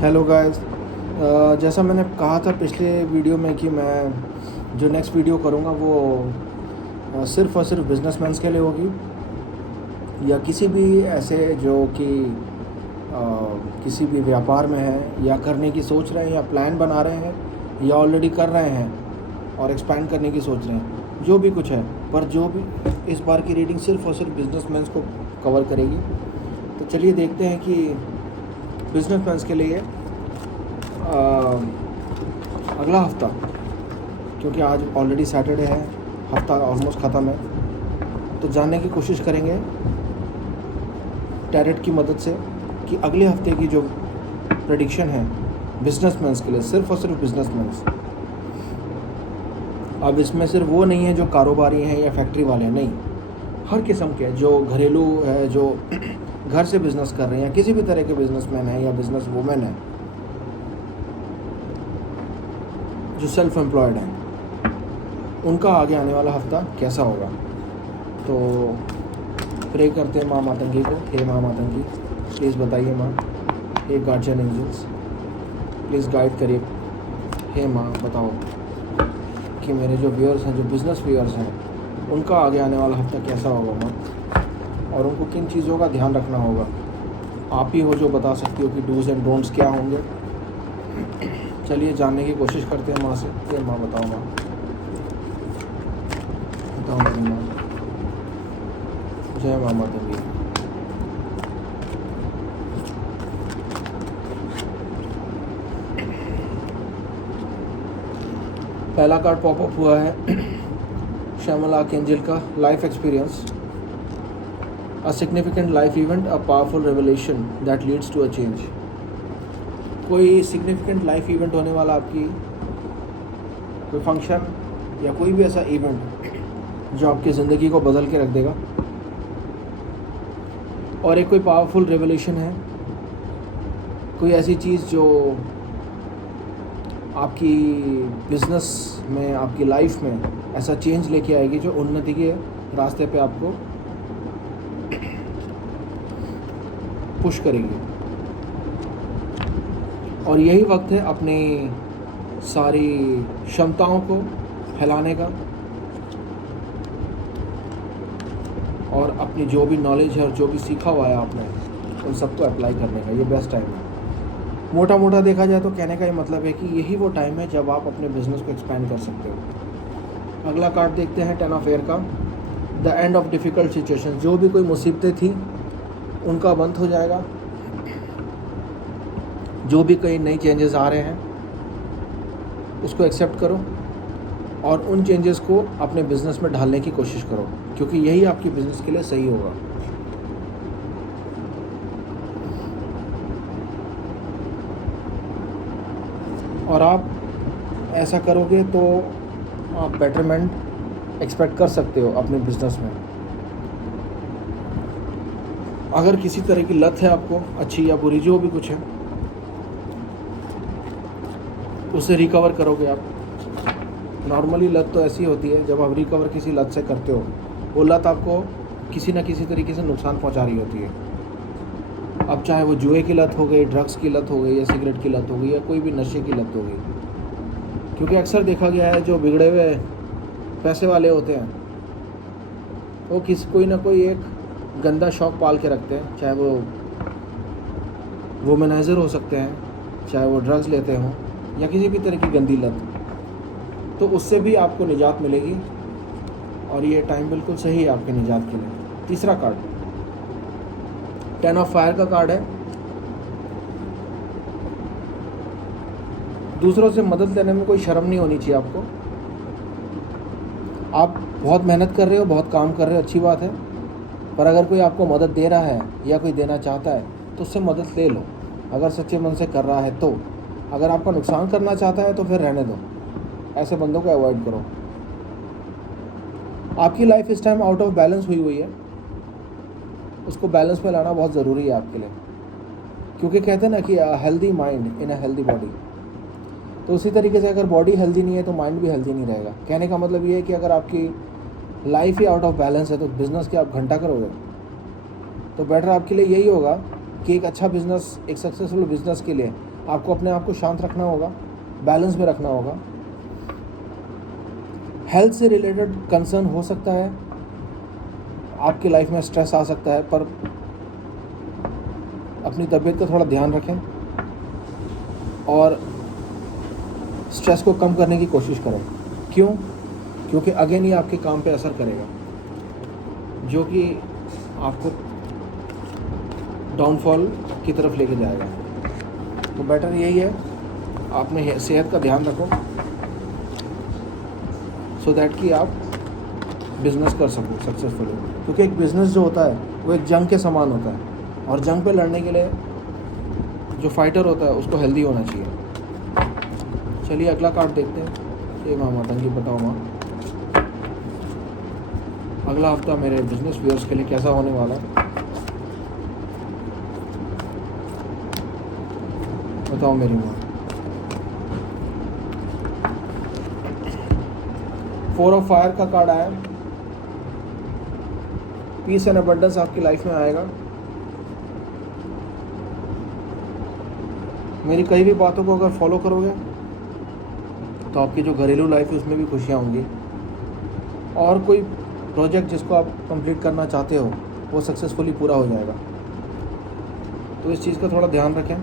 Hello guys. जैसा मैंने कहा था पिछले वीडियो में कि मैं जो नेक्स्ट वीडियो करूँगा वो सिर्फ़ और सिर्फ बिजनेसमैन्स के लिए होगी, या किसी भी ऐसे जो कि किसी भी व्यापार में है या करने की सोच रहे हैं या प्लान बना रहे हैं या ऑलरेडी कर रहे हैं और एक्सपैंड करने की सोच रहे हैं, जो भी कुछ है। पर जो भी इस बार की रीडिंग सिर्फ़ और सिर्फ बिजनेसमैन्स को कवर करेगी। तो चलिए देखते हैं कि बिजनेसमैन्स के लिए अगला हफ़्ता, क्योंकि आज ऑलरेडी सैटरडे है, हफ़्ता ऑलमोस्ट ख़त्म है, तो जानने की कोशिश करेंगे टैरेट की मदद से कि अगले हफ्ते की जो प्रेडिक्शन है बिजनेसमैन्स के लिए, सिर्फ़ और सिर्फ बिजनेसमैन्स। अब इसमें सिर्फ वो नहीं है जो कारोबारी हैं या फैक्ट्री वाले हैं, नहीं, हर किस्म के, जो घरेलू है, जो घर से बिज़नेस कर रहे हैं, या किसी भी तरह के बिजनेसमैन हैं या बिजनेस वूमेन हैं, जो सेल्फ एम्प्लॉयड हैं, उनका आगे आने वाला हफ़्ता कैसा होगा। तो प्रे करते हैं माँ मातंगी को। हे माँ मातंगी, प्लीज़ बताइए माँ। हे गार्जियन एंजल्स, प्लीज़ गाइड करिए। हे माँ बताओ कि मेरे जो व्यूअर्स हैं, जो बिज़नेस व्यूअर्स हैं, उनका आगे आने वाला हफ़्ता कैसा होगा माँ, और उनको किन चीज़ों का ध्यान रखना होगा। आप ही हो जो बता सकती हो कि डूज़ एंड डोंट्स क्या होंगे। चलिए जानने की कोशिश करते हैं माँ से। ये माँ बताओ, माँ बताओ मेरी माँ। जय माँ माता दी। पहला कार्ड पॉपअप हुआ है श्यामल आर्कएंजल का, life experience, a significant life event, a powerful revelation that leads to a change. कोई सिग्निफिकेंट लाइफ इवेंट होने वाला, आपकी कोई फंक्शन या कोई भी ऐसा इवेंट जो आपकी ज़िंदगी को बदल के रख देगा। और एक कोई पावरफुल रेवलेशन है, कोई ऐसी चीज़ जो आपकी बिज़नेस में, आपकी लाइफ में ऐसा चेंज लेके आएगी जो उन्नति के रास्ते पे आपको पुश करेगी। और यही वक्त है अपनी सारी क्षमताओं को फैलाने का और अपनी जो भी नॉलेज है और जो भी सीखा हुआ है आपने, उन सबको अप्लाई करने का ये बेस्ट टाइम है। मोटा मोटा देखा जाए तो कहने का ये मतलब है कि यही वो टाइम है जब आप अपने बिज़नेस को एक्सपैंड कर सकते हो। अगला कार्ड देखते हैं 10 ऑफ एयर का, the end of difficult situation. जो भी कोई मुसीबतें थी उनका अंत हो जाएगा। जो भी कई नई चेंजेस आ रहे हैं उसको एक्सेप्ट करो और उन चेंजेस को अपने बिज़नेस में ढालने की कोशिश करो, क्योंकि यही आपकी बिज़नेस के लिए सही होगा। और आप ऐसा करोगे तो आप बेटरमेंट एक्सपेक्ट कर सकते हो अपने बिज़नेस में। अगर किसी तरह की लत है आपको, अच्छी या बुरी, जो भी कुछ है, उसे रिकवर करोगे आप। नॉर्मली लत तो ऐसी होती है, जब आप रिकवर किसी लत से करते हो, वो लत आपको किसी न किसी तरीके से नुकसान पहुंचा रही होती है। अब चाहे वो जुए की लत हो गई, ड्रग्स की लत हो गई, या सिगरेट की लत हो गई, या कोई भी नशे की लत हो गई। क्योंकि अक्सर देखा गया है जो बिगड़े हुए पैसे वाले होते हैं वो कोई ना कोई एक गंदा शौक पाल के रखते हैं, चाहे वो वुमेनाइज़र हो सकते हैं, चाहे वो ड्रग्स लेते हों, या किसी भी तरह की गंदी लत। तो उससे भी आपको निजात मिलेगी और ये टाइम बिल्कुल सही है आपके निजात के लिए। तीसरा कार्ड 10 ऑफ फायर का कार्ड है। दूसरों से मदद लेने में कोई शर्म नहीं होनी चाहिए आपको। आप बहुत मेहनत कर रहे हो, बहुत काम कर रहे हो, अच्छी बात है, पर अगर कोई आपको मदद दे रहा है या कोई देना चाहता है तो उससे मदद ले लो, अगर सच्चे मन से कर रहा है तो। अगर आपका नुकसान करना चाहता है तो फिर रहने दो, ऐसे बंदों को अवॉइड करो। आपकी लाइफ इस टाइम आउट ऑफ बैलेंस हुई है, उसको बैलेंस में लाना बहुत ज़रूरी है आपके लिए, क्योंकि कहते हैं ना कि healthy mind in a healthy body. तो उसी तरीके से अगर बॉडी हेल्दी नहीं है तो माइंड भी हेल्दी नहीं रहेगा। कहने का मतलब ये है कि अगर आपकी life he out of balance है तो बिज़नेस के आप घंटा करोगे, तो बेटर आपके लिए यही होगा कि एक अच्छा बिज़नेस, एक सक्सेसफुल बिज़नेस के लिए आपको अपने आप को शांत रखना होगा, बैलेंस में रखना होगा। हेल्थ से रिलेटेड कंसर्न हो सकता है, आपकी लाइफ में स्ट्रेस आ सकता है, पर अपनी तबीयत का थोड़ा ध्यान रखें और स्ट्रेस को कम करने की कोशिश करें। क्यों? क्योंकि अगेन ये आपके काम पे असर करेगा, जो कि आपको डाउनफॉल की तरफ लेके जाएगा। तो बेटर यही है, आपने सेहत का ध्यान रखो सो दैट कि आप बिज़नेस कर सको सक्सेसफुली। क्योंकि एक बिज़नेस जो होता है वो एक जंग के समान होता है, और जंग पे लड़ने के लिए जो फाइटर होता है उसको हेल्दी होना चाहिए। चलिए अगला कार्ड देखते हैं। ये माँ मातंगी बताओ माँ, अगला हफ्ता मेरे बिजनेस व्यूअर्स के लिए कैसा होने वाला है, बताओ मेरी माँ। 4 ऑफ फायर का कार्ड आया। पीस एंड अबंडेंस आपकी लाइफ में आएगा। मेरी कई भी बातों को अगर फॉलो करोगे तो आपकी जो घरेलू लाइफ है उसमें भी खुशियाँ होंगी, और कोई प्रोजेक्ट जिसको आप कंप्लीट करना चाहते हो वो सक्सेसफुली पूरा हो जाएगा। तो इस चीज़ का थोड़ा ध्यान रखें,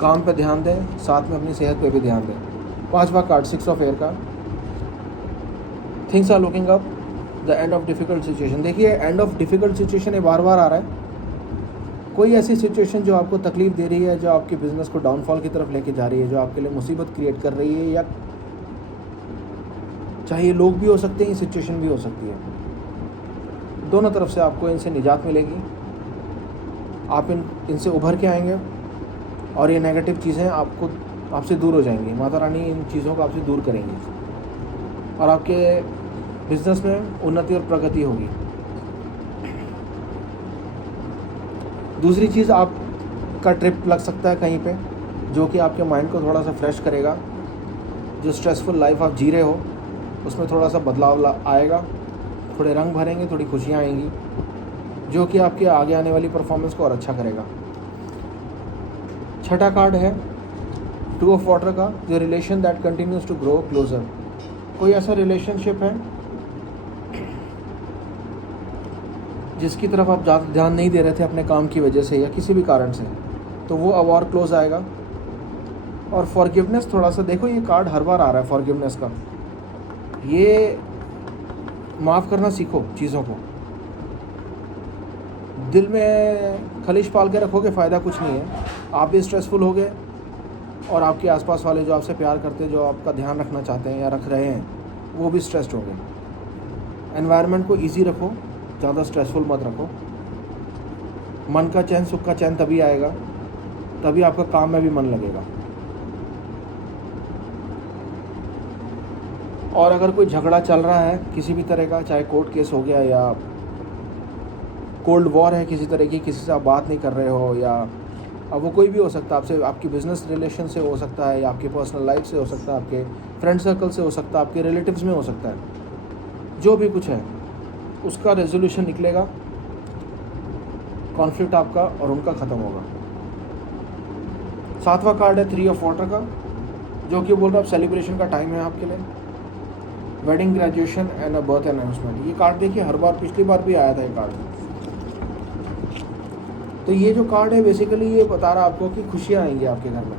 काम पे ध्यान दें, साथ में अपनी सेहत पे भी ध्यान दें। 5वां कार्ड 6 ऑफ एयर का, things are looking up, the end of difficult situation. देखिए एंड ऑफ डिफ़िकल्ट सिचुएशन ये बार बार आ रहा है। कोई ऐसी सिचुएशन जो आपको तकलीफ़ दे रही है, जो आपके बिज़नेस को डाउनफॉल की तरफ लेके जा रही है, जो आपके लिए मुसीबत क्रिएट कर रही है, या चाहे लोग भी हो सकते हैं, ये सिचुएशन भी हो सकती है, दोनों तरफ से आपको इनसे निजात मिलेगी। आप इनसे उभर के आएंगे और ये नेगेटिव चीज़ें आपसे दूर हो जाएंगी। माता रानी इन चीज़ों को आपसे दूर करेंगी और आपके बिज़नेस में उन्नति और प्रगति होगी। दूसरी चीज़, आपका ट्रिप लग सकता है कहीं पे, जो कि आपके माइंड को थोड़ा सा फ्रेश करेगा। जो स्ट्रेसफुल लाइफ आप जी रहे हो उसमें थोड़ा सा बदलाव आएगा, थोड़े रंग भरेंगे, थोड़ी खुशियाँ आएंगी, जो कि आपके आगे आने वाली परफॉर्मेंस को और अच्छा करेगा। 6ठा कार्ड है 2 ऑफ वाटर का, the relation that continues to grow closer. कोई ऐसा रिलेशनशिप है जिसकी तरफ आप ज़्यादा ध्यान नहीं दे रहे थे अपने काम की वजह से या किसी भी कारण से, तो वो अब और क्लोज आएगा। और फॉरगिवनेस, थोड़ा सा देखो ये कार्ड हर बार आ रहा है फॉरगिवनेस का। ये माफ़ करना सीखो चीज़ों को। दिल में खलिश पाल के रखोगे, फ़ायदा कुछ नहीं है। आप भी स्ट्रेसफुल हो गए और आपके आसपास वाले जो आपसे प्यार करते हैं, जो आपका ध्यान रखना चाहते हैं या रख रहे हैं, वो भी स्ट्रेस्ड हो गए। एनवायरनमेंट को इजी रखो, ज़्यादा स्ट्रेसफुल मत रखो। मन का चैन, सुख का चैन तभी आएगा, तभी आपका काम में भी मन लगेगा। और अगर कोई झगड़ा चल रहा है किसी भी तरह का, चाहे कोर्ट केस हो गया या कोल्ड वॉर है किसी तरह की, किसी से आप बात नहीं कर रहे हो, या अब वो कोई भी हो सकता है, आपसे आपकी बिज़नेस रिलेशन से हो सकता है, या आपकी पर्सनल लाइफ से हो सकता है, आपके फ्रेंड सर्कल से हो सकता है, आपके रिलेटिव्स में हो सकता है, जो भी कुछ है उसका रेजोल्यूशन निकलेगा, कॉन्फ्लिक्ट आपका और उनका ख़त्म होगा। 7वां कार्ड है 3 ऑफ वाटर का, जो कि बोल रहा है अब सेलिब्रेशन का टाइम है आपके लिए। Wedding, graduation and a birth announcement. ये कार्ड देखिए हर बार, पिछली बार भी आया था ये कार्ड। तो ये जो कार्ड है बेसिकली ये बता रहा है आपको कि खुशियाँ आएंगी आपके घर में,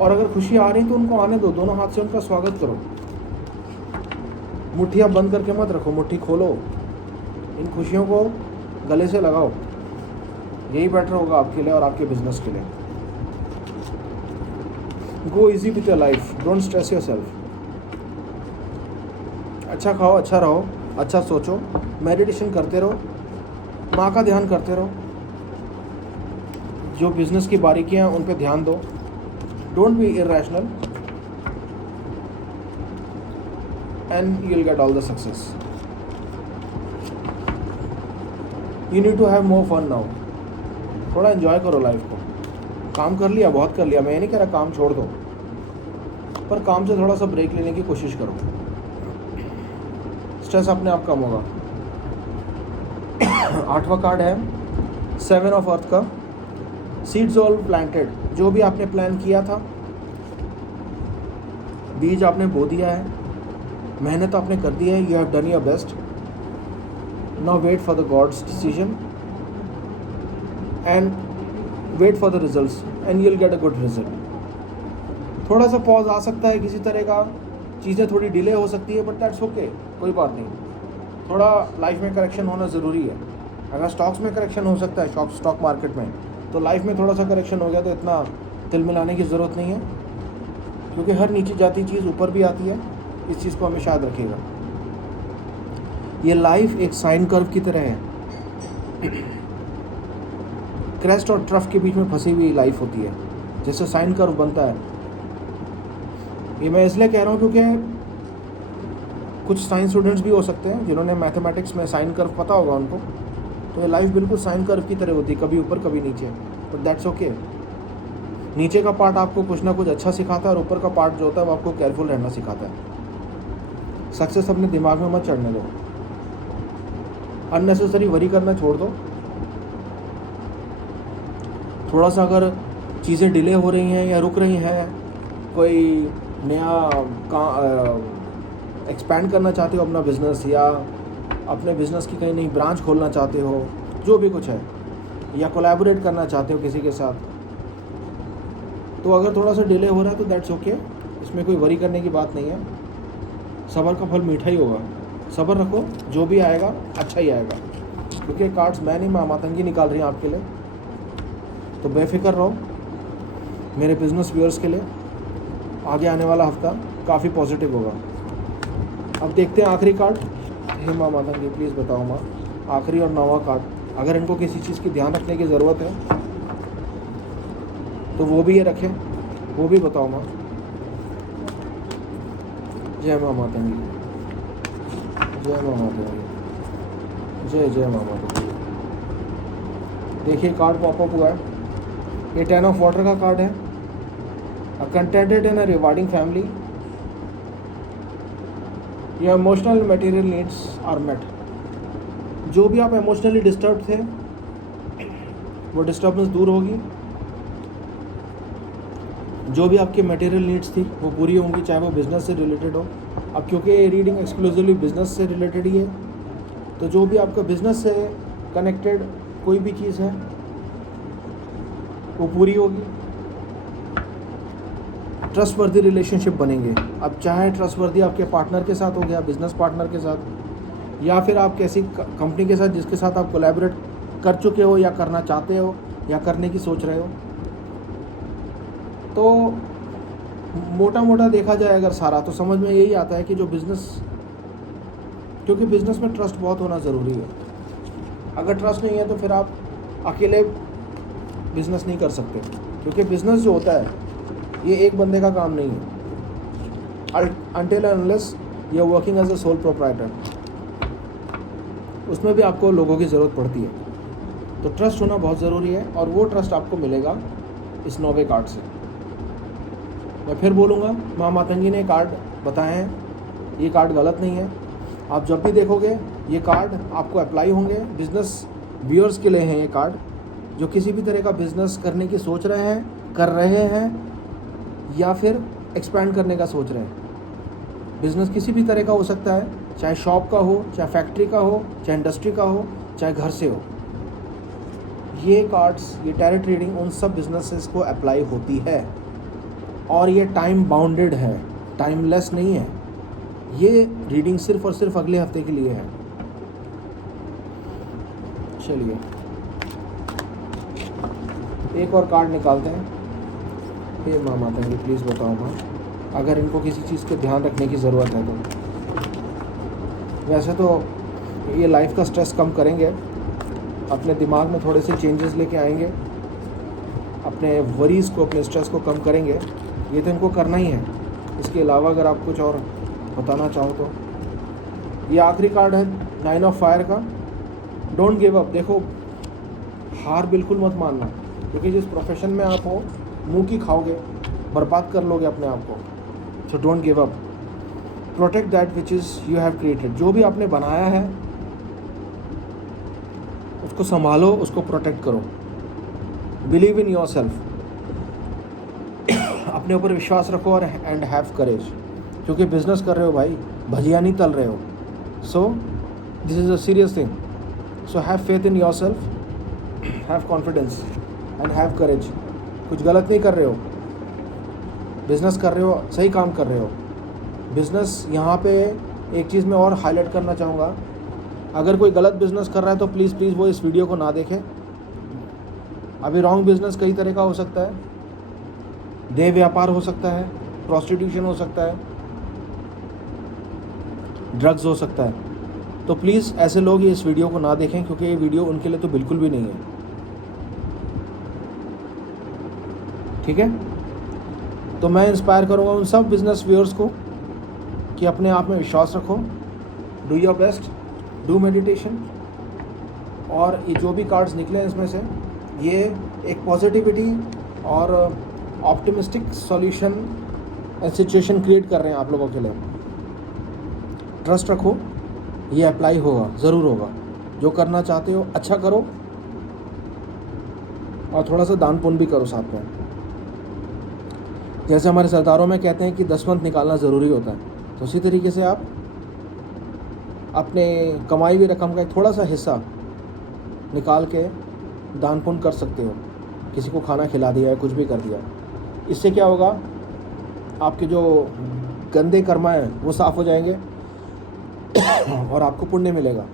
और अगर खुशी आ रही तो उनको आने दो, दोनों हाथ से उनका स्वागत करो। मुट्ठियाँ बंद करके मत रखो, मुट्ठी खोलो, इन खुशियों को गले से लगाओ। यही बेटर होगा आपके लिए और आपके बिजनेस के लिए। गो easy with your life, don't stress your self. अच्छा खाओ, अच्छा रहो, अच्छा सोचो, मेडिटेशन करते रहो, माँ का ध्यान करते रहो, जो बिज़नेस की बारीकियाँ हैं उन पे ध्यान दो। Don't be irrational and you'll get all the success. You need to have more fun now. थोड़ा एंजॉय करो लाइफ को। काम कर लिया, बहुत कर लिया, मैं ये नहीं कह रहा काम छोड़ दो, पर काम से थोड़ा सा ब्रेक लेने की कोशिश करो, स्ट्रेस अपने आप कम होगा। 8वां कार्ड है 7 ऑफ अर्थ का, सीड्स ऑल प्लांटेड, जो भी आपने प्लान किया था, बीज आपने बो दिया है, मेहनत आपने कर दी है, you have done your best. Now wait for the God's decision and wait for the results and you will get a good result. थोड़ा सा पॉज आ सकता है किसी तरह का, चीज़ें थोड़ी डिले हो सकती है, बट दैट्स ओके, कोई बात नहीं. थोड़ा लाइफ में करेक्शन होना ज़रूरी है. अगर स्टॉक्स में करेक्शन हो सकता है, स्टॉक मार्केट में, तो लाइफ में थोड़ा सा करेक्शन हो गया तो इतना तिल मिलाने की ज़रूरत नहीं है, क्योंकि हर नीचे जाती चीज़ ऊपर भी आती है. इस चीज़ को हमें याद रखिएगा. ये लाइफ एक साइन कर्व की तरह है. क्रेस्ट और ट्रफ के बीच में फंसी हुई लाइफ होती है, जैसे साइन कर्व बनता है. ये मैं इसलिए कह रहा हूँ क्योंकि कुछ साइंस स्टूडेंट्स भी हो सकते हैं जिन्होंने मैथमेटिक्स में साइन कर्व पता होगा उनको, तो ये लाइफ बिल्कुल साइन कर्व की तरह होती है, कभी ऊपर कभी नीचे, बट दैट्स ओके. नीचे का पार्ट आपको कुछ ना कुछ अच्छा सिखाता है और ऊपर का पार्ट जो होता है वो आपको केयरफुल रहना सिखाता है. सक्सेस अपने दिमाग में मत चढ़ने दो, अननेसेसरी वरी करना छोड़ दो. थोड़ा सा अगर चीज़ें डिले हो रही हैं या रुक रही हैं, कोई नया एक्सपैंड करना चाहते हो अपना बिज़नेस, या अपने बिज़नेस की कहीं नई ब्रांच खोलना चाहते हो, जो भी कुछ है, या कोलैबोरेट करना चाहते हो किसी के साथ, तो अगर थोड़ा सा डिले हो रहा है तो दैट्स ओके. इसमें कोई वरी करने की बात नहीं है. सब्र का फल मीठा ही होगा. सब्र रखो, जो भी आएगा अच्छा ही आएगा. क्योंकि कार्ड्स मैं नहीं, मातंगी निकाल रही हैं आपके लिए, तो बेफिक्र रहो. मेरे बिज़नेस व्यूअर्स के लिए आगे आने वाला हफ्ता काफ़ी पॉजिटिव होगा. अब देखते हैं आखिरी कार्ड. हे माँ मातंगी प्लीज़ बताओ माँ, आखिरी और 9वां कार्ड, अगर इनको किसी चीज़ की ध्यान रखने की ज़रूरत है तो वो भी ये रखें, वो भी बताओ माँ. जय माँ मातंगी, जय माँ मातंगी, जय जय माँ मातंगी. देखिए कार्ड पॉपअप हुआ है, ये 10 ऑफ वाटर का कार्ड है. A contented in a rewarding family, your emotional material needs are met. जो भी आप इमोशनली डिस्टर्ब थे वो डिस्टर्बेंस दूर होगी. जो भी आपकी मटेरियल नीड्स थी वो पूरी होंगी, चाहे वो बिज़नेस से रिलेटेड हो. अब क्योंकि ये रीडिंग एक्सक्लूसिवली बिज़नेस से रिलेटेड ही है, तो जो भी आपका बिज़नेस से कनेक्टेड कोई भी चीज़ है वो पूरी होगी. ट्रस्टवर्दी रिलेशनशिप बनेंगे. अब चाहे ट्रस्टवर्दी आपके पार्टनर के साथ हो गया, बिजनेस पार्टनर के साथ, या फिर आप कैसी कंपनी के साथ जिसके साथ आप कोलैबोरेट कर चुके हो या करना चाहते हो या करने की सोच रहे हो. तो मोटा मोटा देखा जाए अगर सारा, तो समझ में यही आता है कि जो बिज़नेस, क्योंकि बिज़नेस में ट्रस्ट बहुत होना ज़रूरी है. अगर ट्रस्ट नहीं है तो फिर आप अकेले बिज़नेस नहीं कर सकते, क्योंकि बिज़नेस जो होता है ये एक बंदे का काम नहीं है. Until unless you are working as a sole proprietor, उसमें भी आपको लोगों की ज़रूरत पड़ती है. तो ट्रस्ट होना बहुत ज़रूरी है, और वो ट्रस्ट आपको मिलेगा इस 9वें कार्ड से. मैं फिर बोलूँगा, माँ मातंगी ने कार्ड बताए हैं, ये कार्ड गलत नहीं है. आप जब भी देखोगे ये कार्ड आपको अप्लाई होंगे. बिज़नेस व्यूअर्स के लिए हैं ये कार्ड, जो किसी भी तरह का बिज़नेस करने की सोच रहे हैं, कर रहे हैं, या फिर एक्सपैंड करने का सोच रहे हैं. बिज़नेस किसी भी तरह का हो सकता है, चाहे शॉप का हो, चाहे फैक्ट्री का हो, चाहे इंडस्ट्री का हो, चाहे घर से हो. ये कार्ड्स, ये टैरोट रीडिंग उन सब बिजनेसेस को अप्लाई होती है, और ये टाइम बाउंडेड है, टाइमलेस नहीं है. ये रीडिंग सिर्फ और सिर्फ अगले हफ्ते के लिए है. चलिए एक और कार्ड निकालते हैं. हे माँ मातंगी प्लीज़ बताओ माँ, अगर इनको किसी चीज़ के ध्यान रखने की ज़रूरत है तो. वैसे तो ये लाइफ का स्ट्रेस कम करेंगे, अपने दिमाग में थोड़े से चेंजेस लेके आएंगे, अपने वरीज़ को, अपने स्ट्रेस को कम करेंगे. ये तो इनको करना ही है. इसके अलावा अगर आप कुछ और बताना चाहो तो. ये आखिरी कार्ड है 9 ऑफ फायर का. Don't give up. देखो, हार बिल्कुल मत मानना, क्योंकि जिस प्रोफेशन में आप हो मुंह की खाओगे, बर्बाद कर लोगे अपने आप को. So don't give up. Protect that which is you have created. जो भी आपने बनाया है उसको संभालो, उसको प्रोटेक्ट करो. बिलीव इन योर सेल्फ, अपने ऊपर विश्वास रखो और एंड हैव करेज, क्योंकि बिजनेस कर रहे हो भाई, भजिया नहीं तल रहे हो। So this is a serious thing. So have faith in your self, have confidence and have courage. कुछ गलत नहीं कर रहे हो, बिजनेस कर रहे हो, सही काम कर रहे हो। बिजनेस यहाँ पे एक चीज़ मैं और हाईलाइट करना चाहूँगा, अगर कोई गलत बिजनेस कर रहा है तो प्लीज़ वो इस वीडियो को ना देखें। अभी रॉन्ग बिजनेस कई तरह का हो सकता है, देह व्यापार हो सकता है, प्रोस्टिट्यूशन हो सकता है, ड्रग्स हो सकता है। तो प्लीज़ ऐसे लोग इस वीडियो को ना देखें, क्योंकि ये वीडियो उनके लिए तो बिल्कुल भी नहीं है। ठीक है, तो मैं इंस्पायर करूँगा उन सब बिजनेस व्यूअर्स को कि अपने आप में विश्वास रखो, do your best, do meditation. और ये जो भी कार्ड्स निकले हैं इसमें से, ये एक पॉजिटिविटी और optimistic solution and situation create कर रहे हैं आप लोगों के लिए। ट्रस्ट रखो, ये अप्लाई होगा, ज़रूर होगा। जो करना चाहते हो अच्छा करो, और थोड़ा सा दान पुण्य भी करो साथ में। जैसे हमारे सरदारों में कहते हैं कि दसवंत निकालना ज़रूरी होता है, तो उसी तरीके से आप अपने कमाई हुई रकम का एक थोड़ा सा हिस्सा निकाल के दान पुण्य कर सकते हो। किसी को खाना खिला दिया है, कुछ भी कर दिया, इससे क्या होगा, आपके जो गंदे कर्म हैं वो साफ़ हो जाएंगे और आपको पुण्य मिलेगा,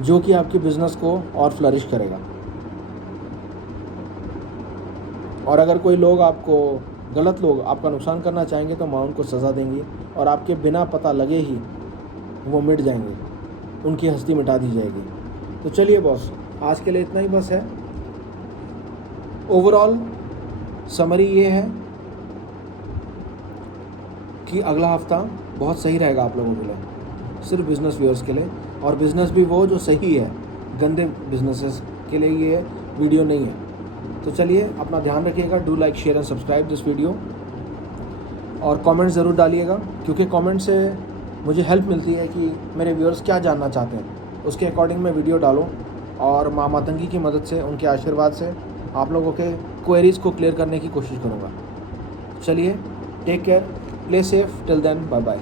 जो कि आपके बिज़नेस को और फ्लरिश करेगा। और अगर कोई लोग आपको, गलत लोग आपका नुकसान करना चाहेंगे, तो माँ उनको सज़ा देंगी और आपके बिना पता लगे ही वो मिट जाएंगे, उनकी हस्ती मिटा दी जाएगी। तो चलिए बॉस, आज के लिए इतना ही बस है। ओवरऑल समरी ये है कि अगला हफ्ता बहुत सही रहेगा आप लोगों के लिए, सिर्फ बिज़नेस व्यूअर्स के लिए, और बिज़नेस भी वो जो सही है, गंदे बिजनेसेस के लिए ये वीडियो नहीं है। तो चलिए अपना ध्यान रखिएगा, do like share and subscribe this video, और कमेंट ज़रूर डालिएगा, क्योंकि कमेंट से मुझे हेल्प मिलती है कि मेरे व्यूअर्स क्या जानना चाहते हैं, उसके अकॉर्डिंग मैं वीडियो डालूँ, और माँ मातंगी की मदद से, उनके आशीर्वाद से आप लोगों के क्वेरीज़ को क्लियर करने की कोशिश करूँगा। चलिए, take care, play safe, till then, bye bye.